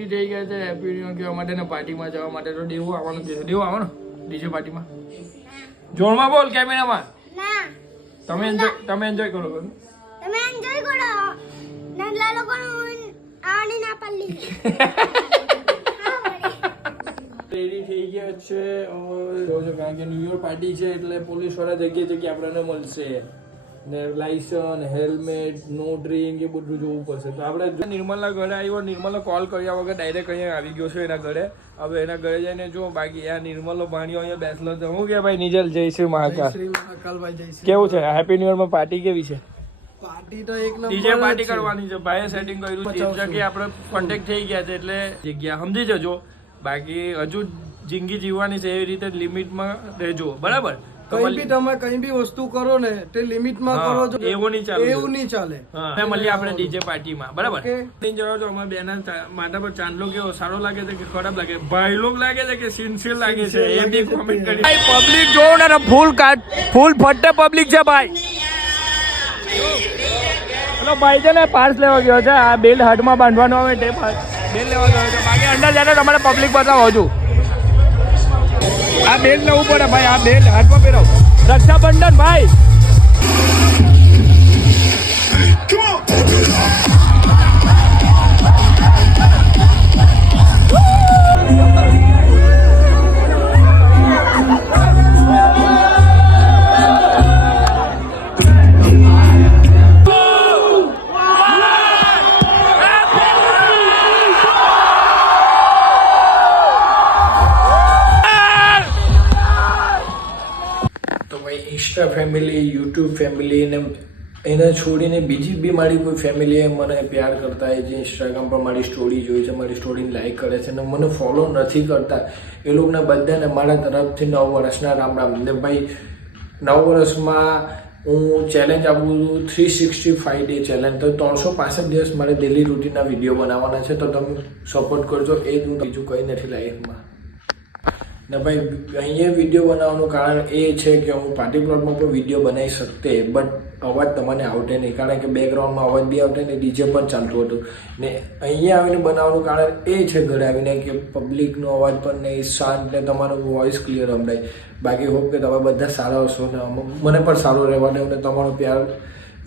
Ready થઈ ગયા છે હેપી ન્યુ યર કહેવા માટે ને પાર્ટીમાં જવા માટે. તો દેવું આવવાનું છે. દેવું આવવાનો ડીજે પાર્ટીમાં જોરમાં બોલ કેમેરામાં. તમે એન્જોય કરો. તમે એન્જોય કરો. નંદલા લોકો આની ના પાડી. રેડી થઈ ગયા છે કારણ કે ન્યુ યર પાર્ટી છે એટલે પોલીસ વાળા જગ્યાએ આપણને મળશે ને લાયસન્સ હેલ્મેટ નો ડ્રિંક એ બધું જોવું પડશે. તો આપણે નિર્મલના ઘરે આવ્યો. નિર્મલનો કોલ કર્યા વગર ડાયરેક્ટ અહીંયા આવી ગયો છે એના ઘરે. હવે એના ઘરે જઈને જો બાકી આ નિર્મલનો ભાણિયો અહીંયા બેસલો છે. હું કે ભાઈ નિજલ જય શ્રી મહાકાલ. કેવું છે હેપી ન્યુ યરમાં પાર્ટી કેવી છે? પાર્ટી તો એક નંબર ડીજે પાર્ટી કરવાની છે. ભાઈએ સેટિંગ કર્યું છે. જગ્યાએ આપણે કોન્ટેક્ટ થઈ ગયા છે એટલે જગ્યા સમજી જજો. બાકી હજુ જિંદગી જીવવાની છે એવી રીતે લિમિટમાં રહેજો. બરાબર? કઈ બી તમે કઈ બી વસ્તુ કરો ને તે લિમિટમાં કરો છો. એવું નહીં ચાલે. એવું નહીં ચાલે. મળીએ આપણે ડીજે પાર્ટીમાં. બરાબર? જણાવજો અમારા બેના માથા પર ચાંદલો કેવો સારો લાગે છે કે ખરાબ લાગે? ભાઈ લોક લાગે છે કે સિન્સિયર લાગે છે એ બી કોમેન્ટ કરી. પબ્લિક જોવો ને ફૂલ ફટ્ટે પબ્લિક છે ભાઈ. ચલો ભાઈ છે ને પાર્સ લેવા ગયો છે. આ બેલ્ટ હાથમાં બાંધવાનો આવે તે બેલ્ટ લેવા ગયો છે. બાકી અંદર જાય તમારે પબ્લિક બતાવો હજુ. આ બેલ્ટ લેવું પડે ભાઈ. આ બેલ્ટ હાથમાં પહેરો. રક્ષાબંધન ભાઈ. ઇન્સ્ટા ફેમિલી યુટ્યુબ ફેમિલી ને એને છોડીને બીજી બી મારી કોઈ ફેમિલીએ મને પ્યાર કરતા હોય જે ઇન્સ્ટાગ્રામ પર મારી સ્ટોરી જોઈ છે મારી સ્ટોરીને લાઈક કરે છે ને મને ફોલો નથી કરતા એ લોકોને બધાને મારા તરફથી 9 વર્ષના રામ રામ. ને ભાઈ 9 વર્ષમાં હું ચેલેન્જ આપું છું 365 ડે ચેલેન્જ. તો 365 દિવસ મારે ડેલી રૂટીનના વિડીયો બનાવવાના છે. તો તમે સપોર્ટ કરજો. એ જ હું બીજું કંઈ નથી લાઈફમાં. ને ભાઈ અહીંયા વિડીયો બનાવવાનું કારણ એ છે કે હું પાર્ટી પ્લોટમાં પણ વિડીયો બનાવી શકતે બટ અવાજ તમને આવતે નહીં કારણ કે બેકગ્રાઉન્ડમાં અવાજ બી આવતે ને ડીજે પણ ચાલતું હતું. ને અહીંયા આવીને બનાવવાનું કારણ એ છે ઘરે આવીને કે પબ્લિકનો અવાજ પણ નહીં શાંત ને તમારું વોઇસ ક્લિયર સંભળાય. બાકી હોપ કે તમે બધા સારા હશો ને મને પણ સારું રહેવા દે અને તમારો પ્યાર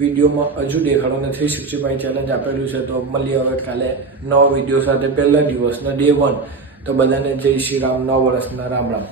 વિડીયોમાં હજુ દેખાડો ને 365 ચેલેન્જ આપેલું છે. તો મળીએ હવે કાલે નવા વિડીયો સાથે પહેલા દિવસના ડે 1. તો બધાને જય શ્રી રામ. 9 વર્ષના રામ રામ.